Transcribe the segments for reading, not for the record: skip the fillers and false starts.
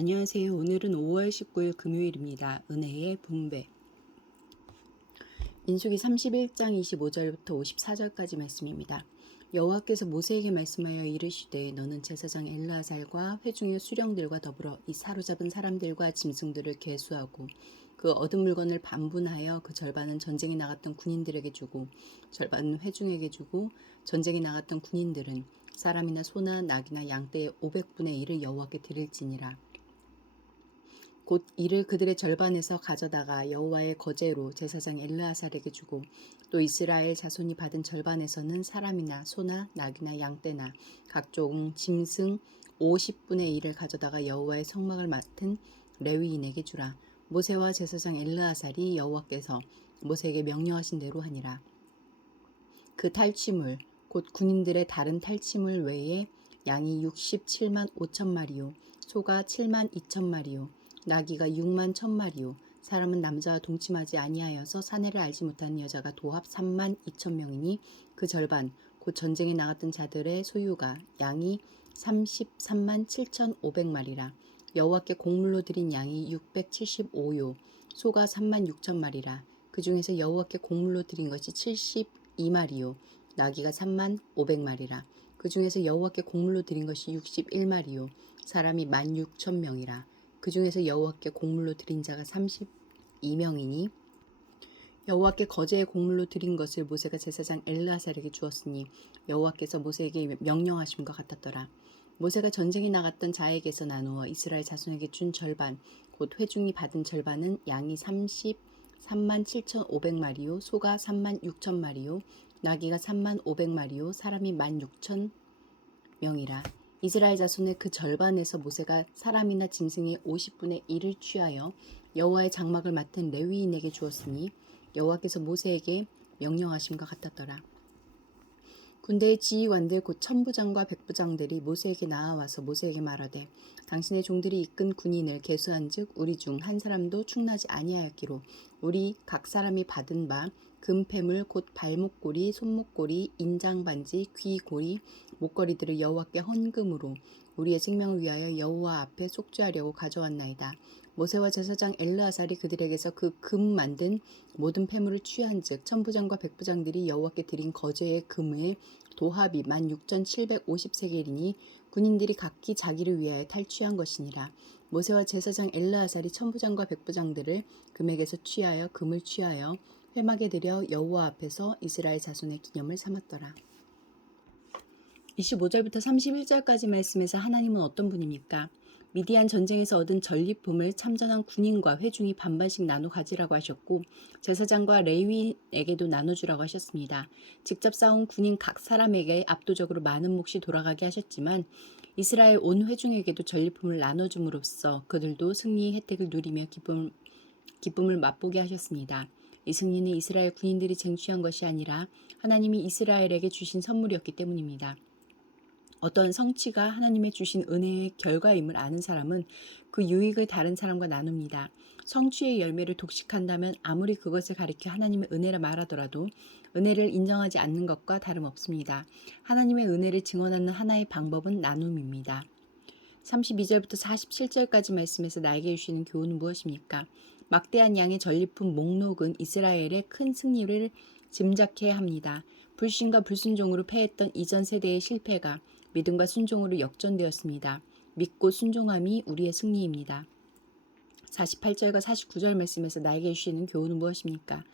안녕하세요. 오늘은 5월 19일 금요일입니다. 은혜의 분배. 민수기 31장 25절부터 54절까지 말씀입니다. 여호와께서 모세에게 말씀하여 이르시되 너는 제사장 엘르아살과 회중의 수령들과 더불어 이 사로잡은 사람들과 짐승들을 계수하고 그 얻은 물건을 반분하여 그 절반은 전쟁에 나갔던 군인들에게 주고 절반은 회중에게 주고 전쟁에 나갔던 군인들은 사람이나 소나 낙이나 양떼의 500분의 1을 여호와께 드릴지니라. 곧 이를 그들의 절반에서 가져다가 여호와의 거제로 제사장 엘르아살에게 주고 또 이스라엘 자손이 받은 절반에서는 사람이나 소나 낙이나 양떼나 각종 짐승 50분의 1을 가져다가 여호와의 성막을 맡은 레위인에게 주라. 모세와 제사장 엘르아살이 여호와께서 모세에게 명령하신 대로 하니라. 그 탈취물 곧 군인들의 다른 탈취물 외에 양이 67만 5천 마리요 소가 7만 2천 마리요 나귀가 6만 1,000마리요 사람은 남자와 동침하지 아니하여서 사내를 알지 못하는 여자가 도합 3만 2천 명이니 그 절반 곧 전쟁에 나갔던 자들의 소유가 양이 33만 7,500마리라. 여호와께 곡물로 드린 양이 675요 소가 3만 6천 마리라. 그 중에서 여호와께 곡물로 드린 것이 72마리요 나귀가 3만 500마리라. 그 중에서 여호와께 곡물로 드린 것이 61마리요 사람이 16,000명이라. 그 중에서 여호와께 곡물로 드린 자가 32명이니 여호와께 거제의 곡물로 드린 것을 모세가 제사장 엘르아살에게 주었으니 여호와께서 모세에게 명령하심과 같았더라. 모세가 전쟁에 나갔던 자에게서 나누어 이스라엘 자손에게 준 절반 곧 회중이 받은 절반은 양이 33만 7,500마리요 소가 3만 6천 마리요 나귀가 3만 500마리요 사람이 16,000명이라. 이스라엘 자손의 그 절반에서 모세가 사람이나 짐승의 50분의 1을 취하여 여호와의 장막을 맡은 레위인에게 주었으니 여호와께서 모세에게 명령하심과 같았더라. 군대의 지휘관들 곧 천부장과 백부장들이 모세에게 나아와서 모세에게 말하되 당신의 종들이 이끈 군인을 계수한즉 우리 중 한 사람도 충나지 아니하였기로 우리 각 사람이 받은 바 금패물 곧 발목고리, 손목고리, 인장반지, 귀고리, 목걸이들을 여호와께 헌금으로 우리의 생명을 위하여 여호와 앞에 속죄하려고 가져왔나이다. 모세와 제사장 엘르아살이 그들에게서 그 금 만든 모든 패물을 취한즉 천부장과 백부장들이 여호와께 드린 거제의 금의 도합이 16,750세겔이니 군인들이 각기 자기를 위하여 탈취한 것이니라. 모세와 제사장 엘르아살이 천부장과 백부장들을 금액에서 취하여 금을 취하여 회막에 들여 여호와 앞에서 이스라엘 자손의 기념을 삼았더라. 25절부터 31절까지 말씀에서 하나님은 어떤 분입니까? 미디안 전쟁에서 얻은 전리품을 참전한 군인과 회중이 반반씩 나눠 가지라고 하셨고 제사장과 레위인에게도 나눠주라고 하셨습니다. 직접 싸운 군인 각 사람에게 압도적으로 많은 몫이 돌아가게 하셨지만 이스라엘 온 회중에게도 전리품을 나눠줌으로써 그들도 승리의 혜택을 누리며 기쁨을 맛보게 하셨습니다. 이 승리는 이스라엘 군인들이 쟁취한 것이 아니라 하나님이 이스라엘에게 주신 선물이었기 때문입니다. 어떤 성취가 하나님의 주신 은혜의 결과임을 아는 사람은 그 유익을 다른 사람과 나눕니다. 성취의 열매를 독식한다면 아무리 그것을 가리켜 하나님의 은혜라 말하더라도 은혜를 인정하지 않는 것과 다름없습니다. 하나님의 은혜를 증언하는 하나의 방법은 나눔입니다. 32절부터 47절까지 말씀에서 나에게 주시는 교훈은 무엇입니까? 막대한 양의 전리품 목록은 이스라엘의 큰 승리를 짐작해야 합니다. 불신과 불순종으로 패했던 이전 세대의 실패가 믿음과 순종으로 역전되었습니다. 믿고 순종함이 우리의 승리입니다. 48절과 49절 말씀에서 나에게 주시는 교훈은 무엇입니까?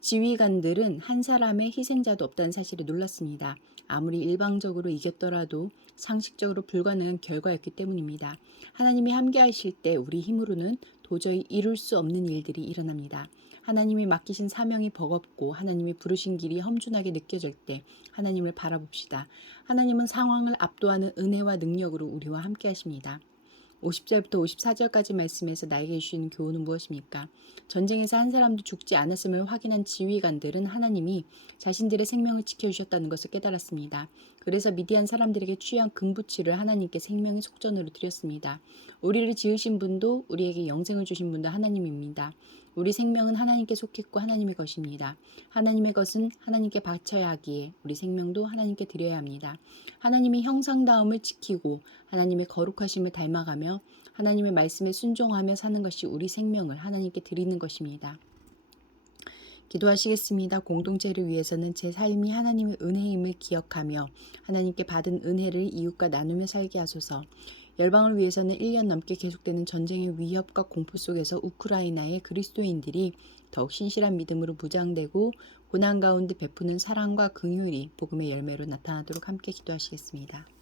지휘관들은 한 사람의 희생자도 없다는 사실에 놀랐습니다. 아무리 일방적으로 이겼더라도 상식적으로 불가능한 결과였기 때문입니다. 하나님이 함께하실 때 우리 힘으로는 도저히 이룰 수 없는 일들이 일어납니다. 하나님이 맡기신 사명이 버겁고 하나님이 부르신 길이 험준하게 느껴질 때 하나님을 바라봅시다. 하나님은 상황을 압도하는 은혜와 능력으로 우리와 함께하십니다. 50절부터 54절까지 말씀에서 나에게 주시는 교훈은 무엇입니까? 전쟁에서 한 사람도 죽지 않았음을 확인한 지휘관들은 하나님이 자신들의 생명을 지켜주셨다는 것을 깨달았습니다. 그래서 미디안 사람들에게 취한 금부치를 하나님께 생명의 속전으로 드렸습니다. 우리를 지으신 분도 우리에게 영생을 주신 분도 하나님입니다. 우리 생명은 하나님께 속했고 하나님의 것입니다. 하나님의 것은 하나님께 바쳐야 하기에 우리 생명도 하나님께 드려야 합니다. 하나님의 형상다움을 지키고 하나님의 거룩하심을 닮아가며 하나님의 말씀에 순종하며 사는 것이 우리 생명을 하나님께 드리는 것입니다. 기도하시겠습니다. 공동체를 위해서는 제 삶이 하나님의 은혜임을 기억하며 하나님께 받은 은혜를 이웃과 나누며 살게 하소서. 열방을 위해서는 1년 넘게 계속되는 전쟁의 위협과 공포 속에서 우크라이나의 그리스도인들이 더욱 신실한 믿음으로 무장되고 고난 가운데 베푸는 사랑과 긍휼이 복음의 열매로 나타나도록 함께 기도하시겠습니다.